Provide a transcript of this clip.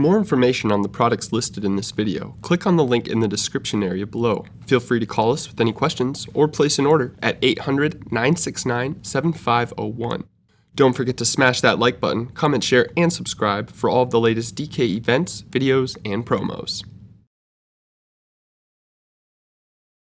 For more information on the products listed in this video, click on the link in the description area below. Feel free to call us with any questions or place an order at 800-969-7501. Don't forget to smash that like button, comment, share, and subscribe for all of the latest DK events, videos, and promos.